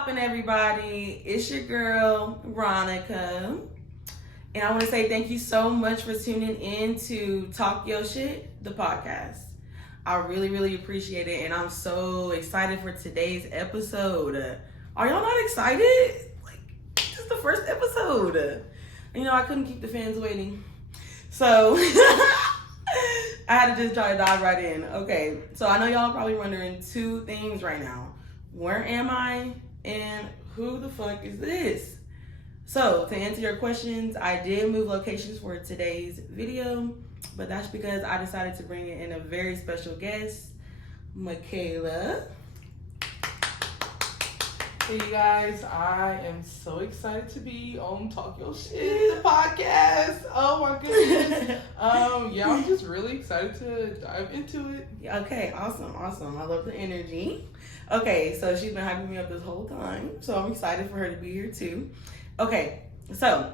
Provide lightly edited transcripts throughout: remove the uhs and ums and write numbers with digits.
poppin', everybody? It's your girl, Ronica. And I want to say thank you so much for tuning in to Talk Yo Shit, the podcast. I really, really appreciate it. And I'm so excited for today's episode. Are y'all not excited? Like, this is the first episode. You know, I couldn't keep the fans waiting. So, I had to just try to dive right in. Okay, so I know y'all are probably wondering two things right now. Where am I? And who the fuck is this? So, to answer your questions, I did move locations for today's video, but that's because I decided to bring in a very special guest, Makala. Hey you guys, I am so excited to be on Talk Yo Shit, the podcast. Oh my goodness. Yeah, I'm just really excited to dive into it. Okay, awesome. I love the energy. Okay, so she's been hyping me up this whole time, so I'm excited for her to be here too. Okay, so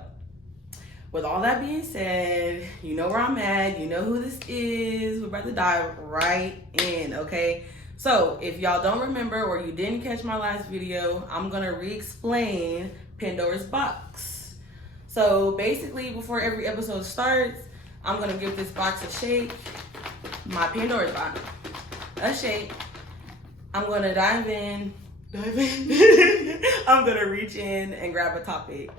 with all that being said, you know where I'm at, you know who this is. We're about to dive right in, okay? So if y'all don't remember or you didn't catch my last video, I'm gonna re-explain Pandora's box. So basically, before every episode starts, I'm gonna give this box a shake, my Pandora's box, a shake. I'm gonna dive in. I'm gonna reach in and grab a topic.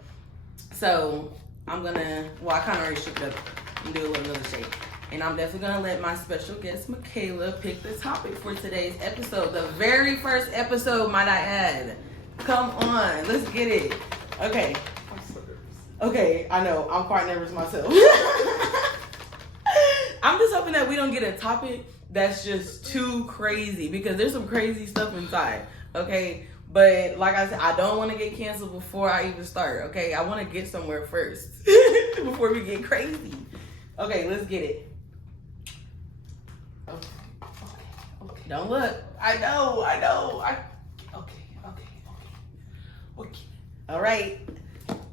So I kind of already shook it up and do another shake. And I'm definitely gonna let my special guest, Makala, pick the topic for today's episode. The very first episode, might I add. Come on, let's get it. Okay. I'm so nervous. Okay, I know, I'm quite nervous myself. I'm just hoping that we don't get a topic that's just too crazy, because there's some crazy stuff inside, okay? But like I said, I don't want to get canceled before I even start, okay? I want to get somewhere first before we get crazy. Okay, let's get it. Okay. Don't look. I know. Okay. All right.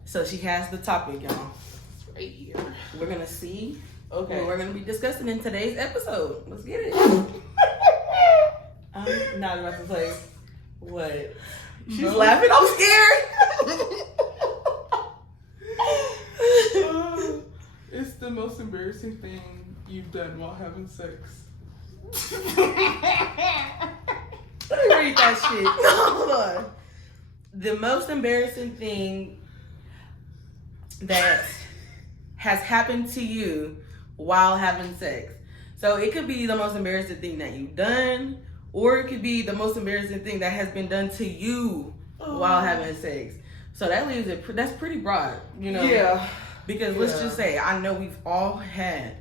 So she has the topic, y'all. It's right here. We're going to see Okay. what we're going to be discussing in today's episode. Let's get it. I'm not about to play. What? She's laughing. I'm scared. It's the most embarrassing thing you've done while having sex. Let me read that shit. Hold on. The most embarrassing thing that has happened to you while having sex. So it could be the most embarrassing thing that you've done, or it could be the most embarrassing thing that has been done to you while having sex. So that leaves it. That's pretty broad, you know. Yeah. Because let's just say, I know we've all had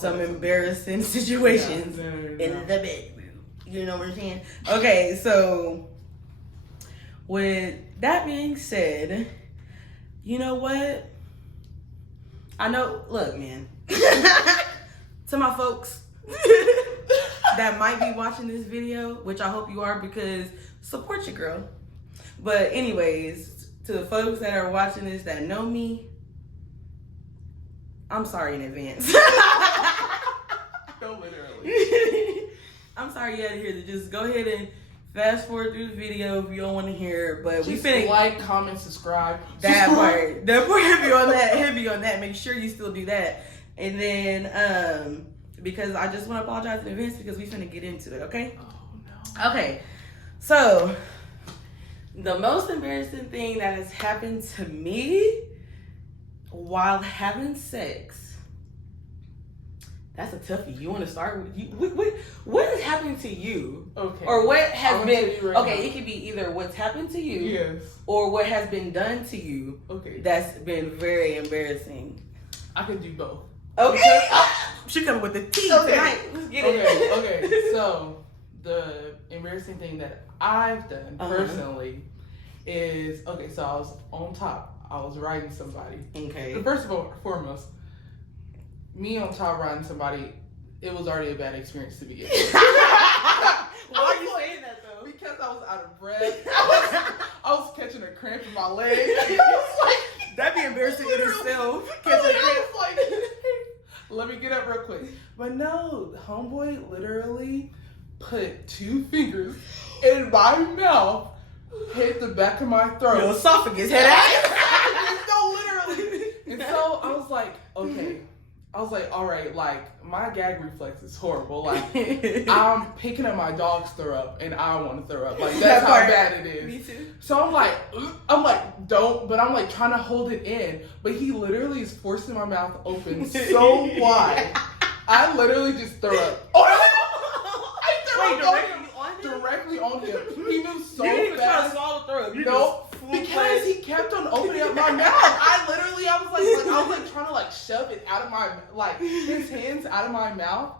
some embarrassing situations in the bedroom. You know what I'm saying? Okay, so with that being said, you know what? I know, look, man. To my folks that might be watching this video, which I hope you are, because support your girl. But anyways, to the folks that are watching this that know me, I'm sorry in advance. No, literally. I'm sorry you had to hear that. Just go ahead and fast forward through the video if you don't want to hear it. But just we finna like, comment, subscribe. That part. That part heavy on that. Make sure you still do that. And then because I just want to apologize in advance because we finna get into it, okay? Oh no. Okay. So the most embarrassing thing that has happened to me while having sex. That's a toughie. You want to start with you? What has happened to you? Okay. Or what has been? Right okay, now. It could be either what's happened to you, Yes. or what has been done to you. Okay. That's been very embarrassing. I can do both. Okay. She coming with the tea tonight. Let's get it. Okay. So the embarrassing thing that I've done personally is so I was on top. I was riding somebody. Okay. But first of all, foremost, me on top riding somebody, it was already a bad experience to begin with. Why are you saying that though? Because I was out of breath. I was catching a cramp in my leg. I was like, That'd be embarrassing in itself. I was like, let me get up real quick. But no, homeboy literally put 2 fingers in my mouth hit the back of my throat. Your esophagus head out. No, literally. And so I was like, okay. I was like, all right, like, my gag reflex is horrible. Like, I'm picking up my dog's throw up, and I want to throw up. Like, that's how bad it is. Me too. So I'm like, don't, but I'm like trying to hold it in. But he literally is forcing my mouth open so wide. I literally just throw up. Oh, I threw up directly on him. He moved so you didn't even try to fast. swallow the throat. Nope. Because he kept on opening up my mouth. I was like trying to like shove it out of my, like his hands out of my mouth.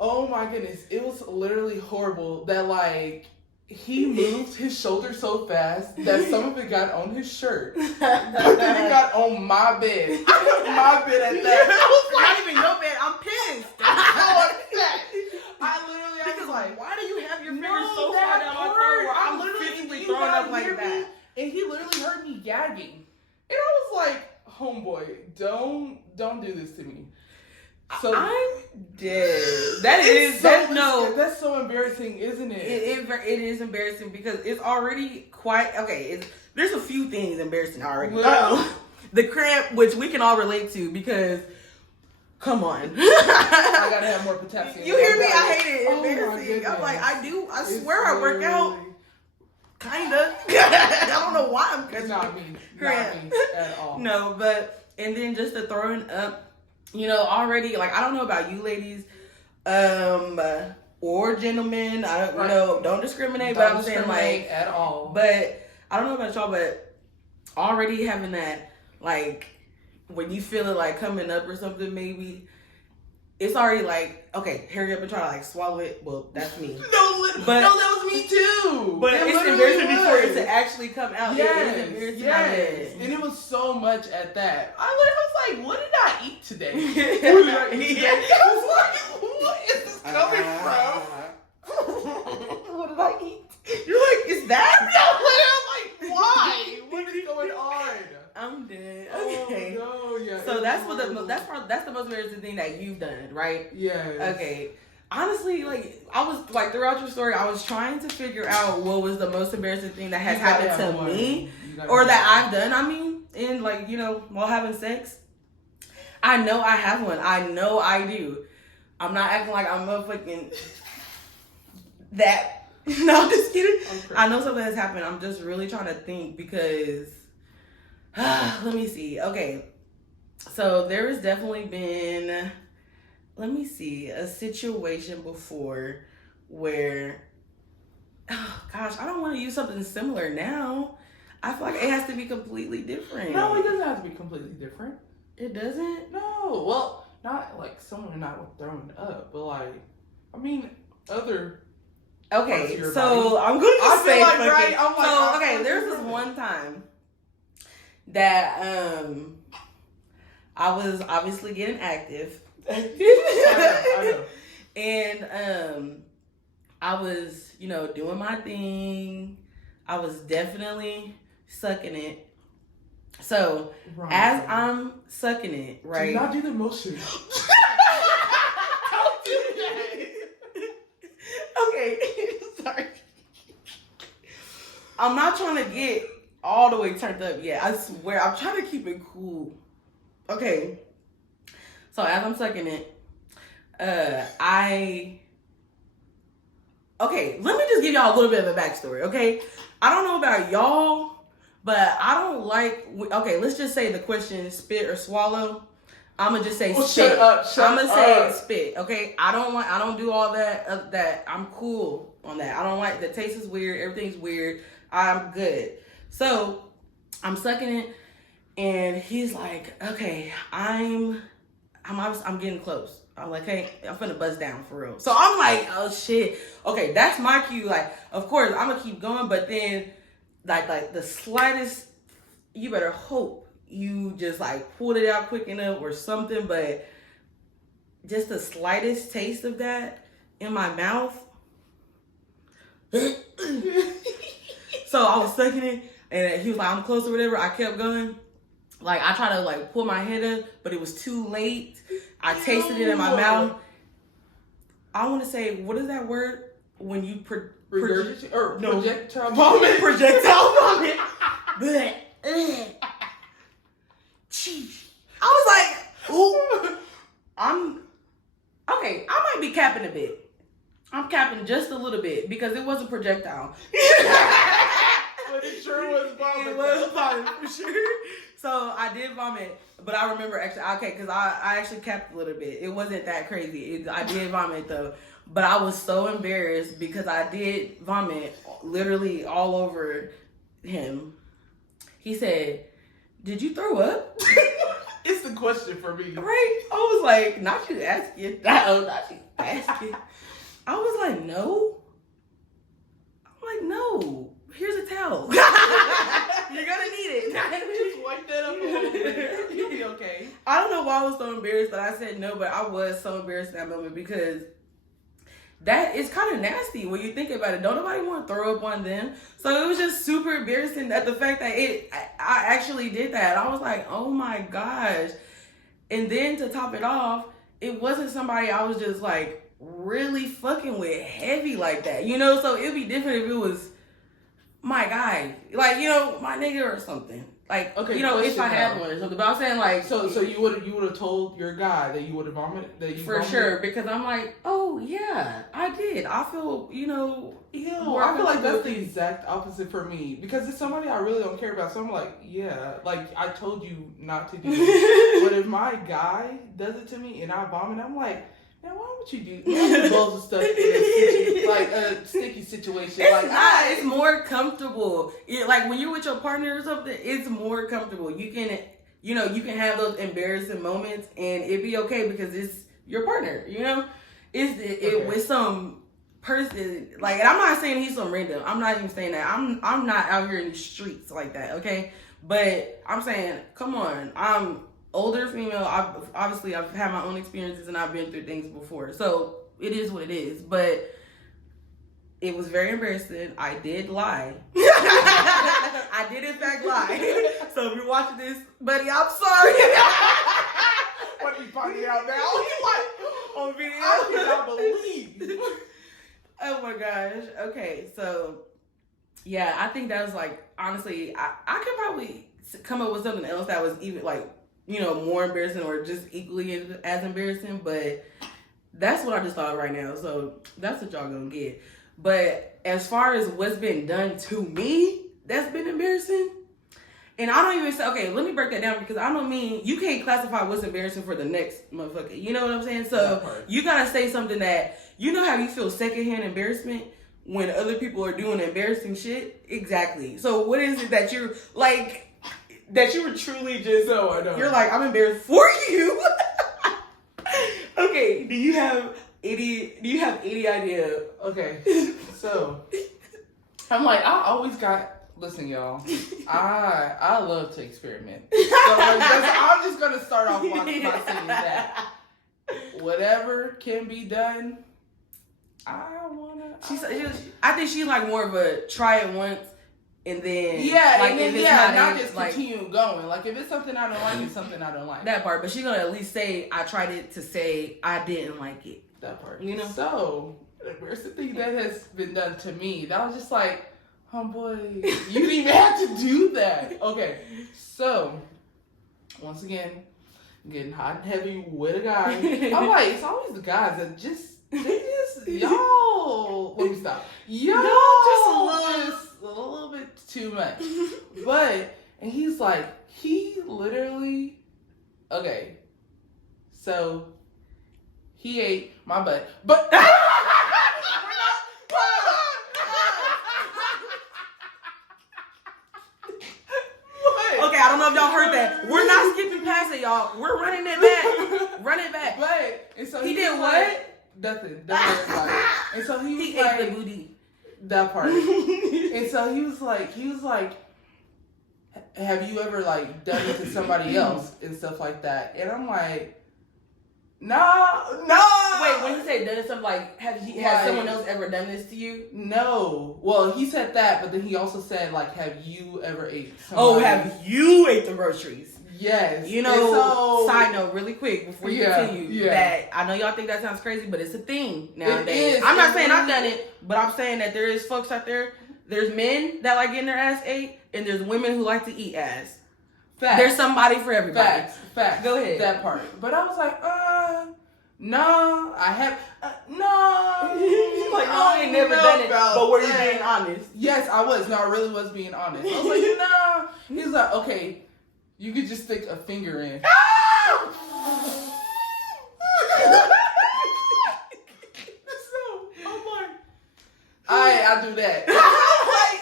Oh my goodness. It was literally horrible that like he moved his shoulder so fast that some of it got on his shirt. But then it got on my bed. My bed at that. I was like, not even your bed. I'm pissed. I'm so upset. I was like, why do you have your fingers so far down my throat where I'm physically throwing up like that? And he literally heard me gagging. And I was like, homeboy, don't do this to me. So I'm dead. That's so embarrassing, isn't it? It is embarrassing because it's already quite okay. There's a few things embarrassing already. The cramp, which we can all relate to because, come on, I gotta have more potassium. You hear me? I hate it. Oh Embarrassing. I'm like, I It's swear I work out. Kinda. I don't know why I'm catching not me at all. No, but and then just the throwing up, already like I don't know about you ladies, or gentlemen. I don't don't discriminate, but I'm saying like at all. But I don't know about y'all, but already having that like when you feel it like coming up or something, maybe it's already like, okay, hurry up and try to like swallow it. Well, that's me. No, that was me too. But it's embarrassing before it to actually come out. Yes. And it was so much at that. I was like, what did I eat today? I was like, what is this coming from? What did I eat? You're like, is that? I'm like, why? What is going on? I'm dead. Okay. Oh, no, yeah. So that's the most embarrassing thing that you've done, right? Yes. Okay. Honestly, like I was like throughout your story, I was trying to figure out what was the most embarrassing thing that has happened to me or that I've done. I mean, in like while having sex. I know I have one. I know I do. I'm not acting like I'm motherfucking that. No, I'm just kidding. I know something has happened. I'm just really trying to think because. Let me see. Okay. So there has definitely been, let me see, a situation before where, oh gosh, I don't want to use something similar now. I feel like it has to be completely different. No, it doesn't have to be completely different. It doesn't? No. Well, not like someone not throwing up, but like, I mean, other. Okay, so I'm going to say, like, right? I'm like, so, okay, there's this one time that I was obviously getting active. I know. And I was, doing my thing. I was definitely sucking it. So as I'm sucking it, right? Do not do the motion. Don't do that. Okay, sorry. I'm not trying to get all the way turned up yet. I swear, I'm trying to keep it cool. Okay. So as I'm sucking it, okay, let me just give y'all a little bit of a backstory, okay? I don't know about y'all, but I don't like, okay, let's just say the question is spit or swallow. I'm gonna just say spit. Shut up. I'm gonna say spit, okay? I don't do all that, I'm cool on that. I don't like, the taste is weird, everything's weird. I'm good. So I'm sucking it and he's like, okay, I'm getting close. I'm like, hey, I'm finna buzz down for real. So I'm like, oh shit. Okay, that's my cue. Like, of course, I'm gonna keep going, but then like the slightest, you better hope you just like pulled it out quick enough or something, but just the slightest taste of that in my mouth. So I was sucking it and he was like, I'm close or whatever. I kept going. Like, I tried to like pull my head up, but it was too late. I tasted it in my mouth. I want to say, what is that word? When you Regurgitate or No. projectile vomit. Projectile vomit. Blech. Ugh. Jeez. I was like, ooh, okay, I might be capping a bit. I'm capping just a little bit because it wasn't projectile. But it sure was vomit. It was vomit for sure. So I did vomit, but I remember because I actually capped a little bit. It wasn't that crazy. I did vomit though, but I was so embarrassed because I did vomit literally all over him. He said, "Did you throw up?" It's the question for me. Right? I was like, not you asking. Not you asking. I was like, no. I'm like, no. Here's a towel. You're gonna need it. Just wipe that up a little bit. You'll be okay. I don't know why I was so embarrassed that I said no, but I was so embarrassed in that moment because that is kind of nasty when you think about it. Don't nobody want to throw up on them. So it was just super embarrassing that the fact that I actually did that. I was like, oh my gosh. And then to top it off, it wasn't somebody I was just like really fucking with heavy like that, you know? So it'd be different if it was my guy, like, you know, my nigga or something. Like, okay, you know, if I had one or something. But I'm saying like, so you would have told your guy that you would have vomited, for sure, because I'm like, oh yeah, I did. I feel, you know, I feel like that's the exact opposite for me because it's somebody I really don't care about. So I'm like, yeah, like I told you not to do it. But if my guy does it to me and I vomit, I'm like, man, why would you do balls and stuff in a sticky situation? It's like, not. It's more comfortable. Like when you're with your partner or something, it's more comfortable. You can, you know, you can have those embarrassing moments and it'd be okay because it's your partner. You know, it with some person like, and I'm not saying he's some random. I'm not even saying that. I'm not out here in the streets like that. Okay, but I'm saying, come on, I'm older female. I've had my own experiences and I've been through things before. So it is what it is. But it was very embarrassing. I did lie. I did in fact lie. So if you're watching this, buddy, I'm sorry. What are you finding out now? He's like, on video. I cannot believe. Oh my gosh. Okay, so yeah, I think that was like, honestly, I could probably come up with something else that was even like, you know, more embarrassing or just equally as embarrassing, but that's what I just thought right now. So that's what y'all gonna get. But as far as what's been done to me, that's been embarrassing. And I don't even say, okay, let me break that down because I don't mean, you can't classify what's embarrassing for the next motherfucker. You know what I'm saying? So you gotta say something that, you know how you feel secondhand embarrassment when other people are doing embarrassing shit? Exactly. So what is it that you're like, that you were truly just, no, I don't. You're like, I'm embarrassed for you. Okay, do you have any idea? Okay, so I'm like, listen, y'all, I love to experiment. So I'm just gonna start off by saying that whatever can be done, I think she's like more of a try it once and then not just continue going. Like if it's something I don't like, it's something I don't like. That part, but she's gonna at least say I tried it to say I didn't like it. That part, you know. So the worst thing that has been done to me, that was just like, oh boy, you didn't even have to do that. Okay, so once again, getting hot and heavy with a guy. I'm like, it's always the guys that y'all. Let me stop. Y'all just a little bit too much. And he's like, he literally, okay, so he ate my butt, but okay, I don't know if y'all heard that. We're not skipping past it, y'all. We're running it back. Run it back. And so he did what? Like, nothing. And so he ate the booty. That part. And so he was like, have you ever like done it to somebody else and stuff like that? And I'm like, no. Wait, when you say done it, something like, has someone else ever done this to you? No. Well, he said that, but then he also said like, have you ever ate somebody? Oh, have you ate the groceries? Yes. You know, side note, really quick before you continue, that I know y'all think that sounds crazy, but it's a thing nowadays. I'm not saying I've done it, but I'm saying that there is folks out there. There's men that like getting their ass ate, and there's women who like to eat ass. Facts. There's somebody for everybody. Facts. Go ahead. That part. But I was like, no, I have, no. He's like, no, I ain't never done it. But were you being honest? Yes, I was. No, I really was being honest. I was like, no. He's like, okay, you could just stick a finger in. I'll do that.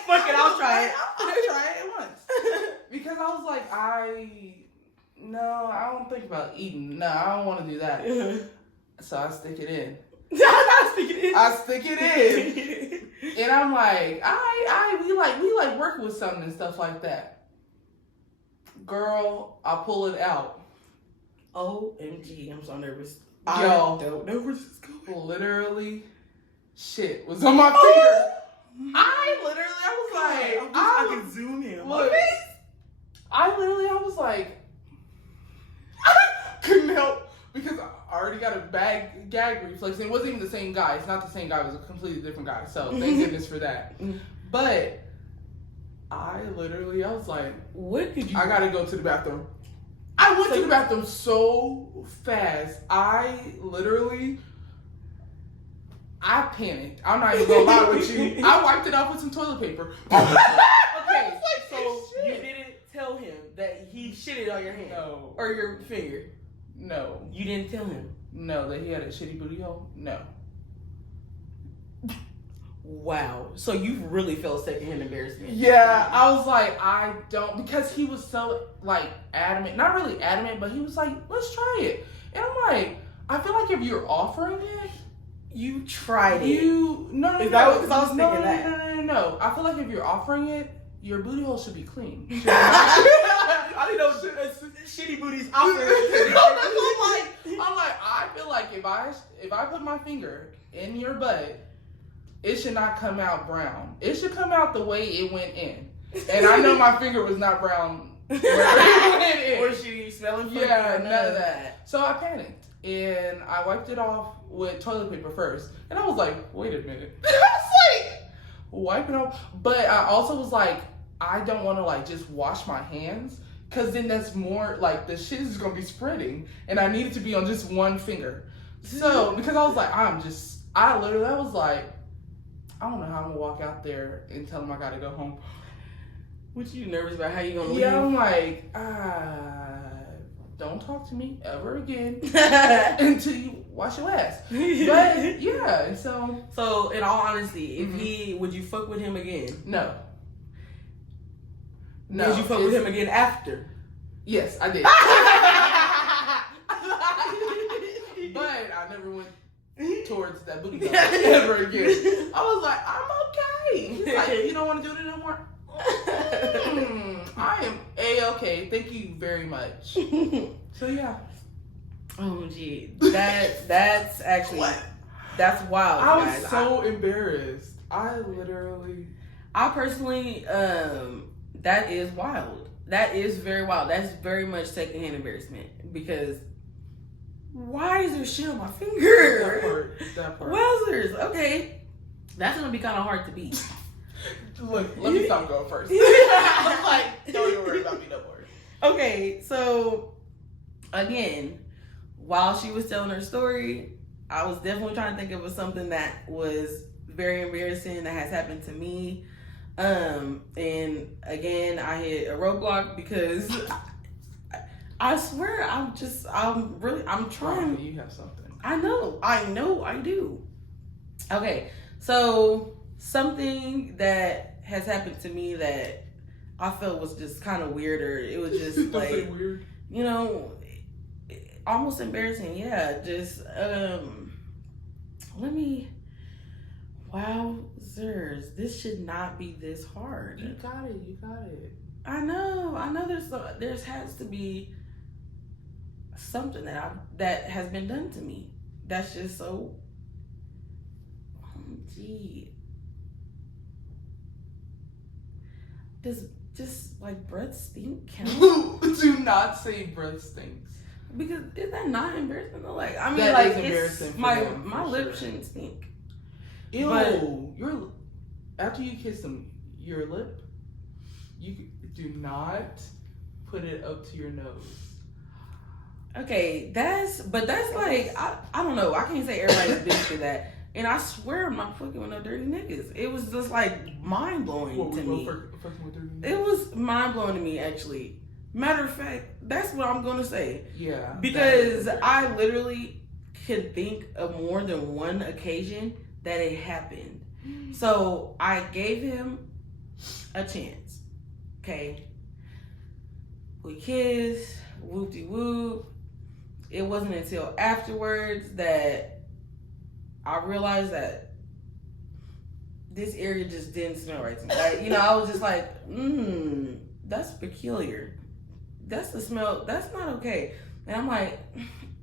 Fuck it, I'll try it. I'll try it once. Because I was like, I don't think about eating. No, I don't want to do that. So I stick it in. I stick it in. And I'm like, we like working with something and stuff like that. Girl, I pull it out. OMG, I'm so nervous. Yo, I don't know where this is going. Literally, shit was on my finger. I was like, I can zoom in. Look, I was like, I couldn't help because I already got a gag reflex. And it wasn't even the same guy. It's not the same guy. It was a completely different guy. So thank goodness for that. But I was like, what did you? I gotta go to the bathroom. I went to the bathroom so fast. I panicked. I'm not even gonna lie with you. I wiped it off with some toilet paper. Okay, so you didn't tell him that he shitted on your hand? No. Or your finger? No. You didn't tell him? No, that he had a shitty booty hole? No. Wow. So you really felt secondhand embarrassment? Yeah, I was like, I don't, because he was so, like, adamant. Not really adamant, but he was like, let's try it. And I'm like, I feel like if you're offering it, you tried it. No. Is that what I was thinking that? No. I feel like if you're offering it, your booty hole should be clean. I didn't know shitty booties offering it. I'm like, I feel like if I put my finger in your butt, it should not come out brown. It should come out the way it went in. And I know my finger was not brown where it went in. Or shitty smelling funny. Yeah, none of that. So I panicked. And I wiped it off with toilet paper first. And I was like, wait a minute. I was like, wipe it off. But I also was like, I don't want to like just wash my hands. Because then that's more like the shit is going to be spreading. And I need it to be on just one finger. So, because I was like, I was like, I don't know how I'm going to walk out there and tell them I got to go home. What you nervous about? How you going to leave? Yeah, I'm like, don't talk to me ever again until you wash your ass. But yeah, and so in all honesty, if would you fuck with him again? No. Did you fuck with him again after? Yes, I did. But I never went towards that booty hole ever again. I was like, I'm okay. He's like, you don't want to do it no more? I am A-okay. Thank you very much. So yeah. Oh gee, that's actually that's wild. I was so embarrassed. I personally, that is wild. That is very wild. That's very much secondhand embarrassment because why is there shit on my finger? That part. Wowzers. Okay, that's gonna be kind of hard to beat. Look, let me stop going first. I'm like, don't even worry about me no more. Okay, so again, while she was telling her story, I was definitely trying to think of something that was very embarrassing that has happened to me. And again, I hit a roadblock because I swear I'm trying. You have something. I know I do. Okay, so something that has happened to me that I felt was just kind of weirder. It was just like, weird. You know, almost embarrassing. Yeah, just wowzers, this should not be this hard. You got it. I know there has to be something that has been done to me that's just so gee. does just like breath stink count? Do not say breath stinks. Because is that not embarrassing though? Like I mean, That like is embarrassing for my them, my for lips sure. shouldn't stink. Ew, But after you kiss them, your lip, you do not put it up to your nose. okay, that's like I don't know. I can't say everybody's been through that. And I swear I'm not fucking with no dirty niggas. It was just like mind blowing to me. Fucking with dirty niggas? It was mind blowing to me actually. Matter of fact, that's what I'm gonna say. Yeah. Because I literally could think of more than one occasion that it happened. So I gave him a chance. Okay. We kissed, whoop-de-whoop. It wasn't until afterwards that I realized that this area just didn't smell right to me. Like, you know, I was just like, that's peculiar. That's the smell. That's not okay. And I'm like,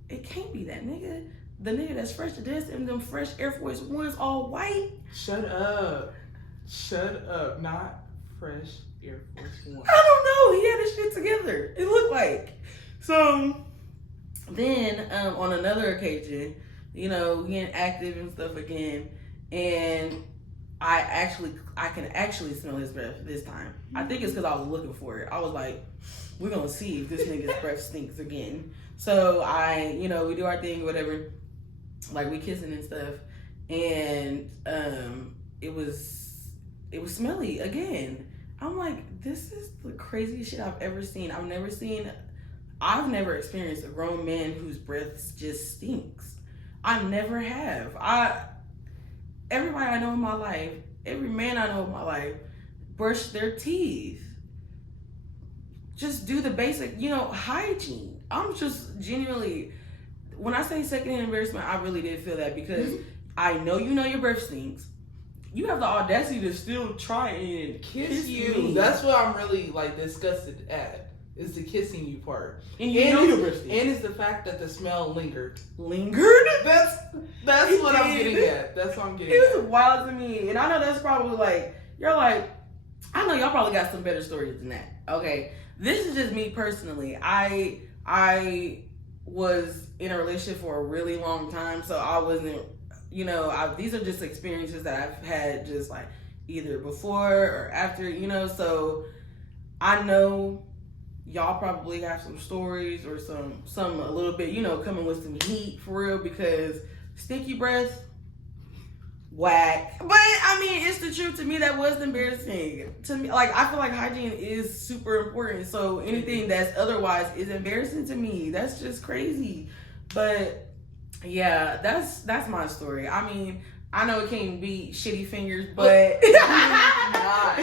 it can't be that nigga. The nigga that's fresh to this and them fresh Air Force Ones all white. Shut up. Not fresh Air Force One. I don't know. He had his shit together. It looked like. So then on another occasion, you know, getting active and stuff again, and I can actually smell his breath this time. I think it's because I was looking for it. I was like, we're gonna see if this nigga's breath stinks again. So we do our thing, whatever. Like we kissing and stuff, and it was smelly again. I'm like, this is the craziest shit I've ever seen. I've never experienced a grown man whose breath just stinks. I never have. Everybody I know in my life, every man I know in my life, brush their teeth. Just do the basic, hygiene. I'm just genuinely, when I say secondhand embarrassment, I really did feel that because I know your breath stinks. You have the audacity to still try and kiss you. me. That's what I'm really disgusted at. Is the kissing you part. And your breath stinks. And it's the fact that the smell lingered. Lingered? That's what I'm getting at. That's what I'm getting at. It was wild to me. And I know that's probably you're like, I know y'all probably got some better stories than that. Okay. This is just me personally. I was in a relationship for a really long time, so I wasn't, these are just experiences that I've had just either before or after, so I know y'all probably have some stories or some a little bit, coming with some heat for real because stinky breath, whack. But I mean, it's the truth. To me, that was embarrassing. To me, I feel like hygiene is super important. So anything that's otherwise is embarrassing to me. That's just crazy. But yeah, that's my story. I mean, I know it can't be shitty fingers, but do not.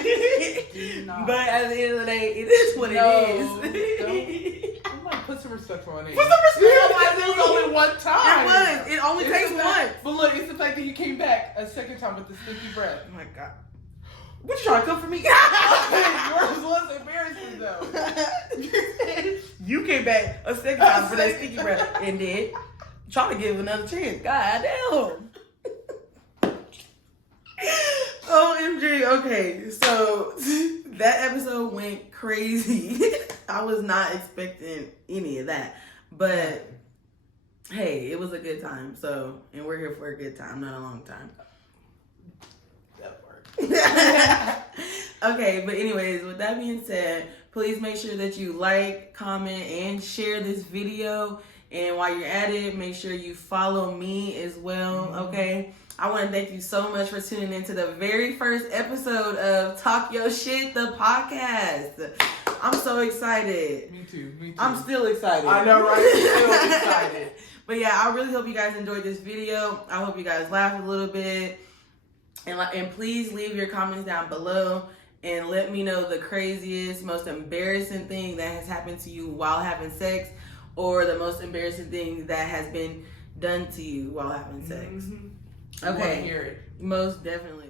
But at the end of the day, it is what it is. Put some respect on my name. Put some respect on my name. It was only one time. It was. It only takes one. But look, it's the fact that you came back a second time with the stinky breath. Oh my god. What you trying to come for me? Yours was embarrassing though. You came back a second time for that stinky breath and then trying to give another chance. God damn. OMG. Okay, so that episode went crazy. I was not expecting any of that. But hey, it was a good time. So, and we're here for a good time, not a long time. That worked. Okay, but anyways, with that being said, please make sure that you like, comment, and share this video. And while you're at it, make sure you follow me as well, okay? I want to thank you so much for tuning in to the very first episode of Talk Your Shit, the podcast. I'm so excited. Me too. I'm still excited. I know, right? Still excited. But yeah, I really hope you guys enjoyed this video. I hope you guys laughed a little bit. And please leave your comments down below and let me know the craziest, most embarrassing thing that has happened to you while having sex, or the most embarrassing thing that has been done to you while having sex. Mm-hmm. Okay. I want to hear it. Most definitely.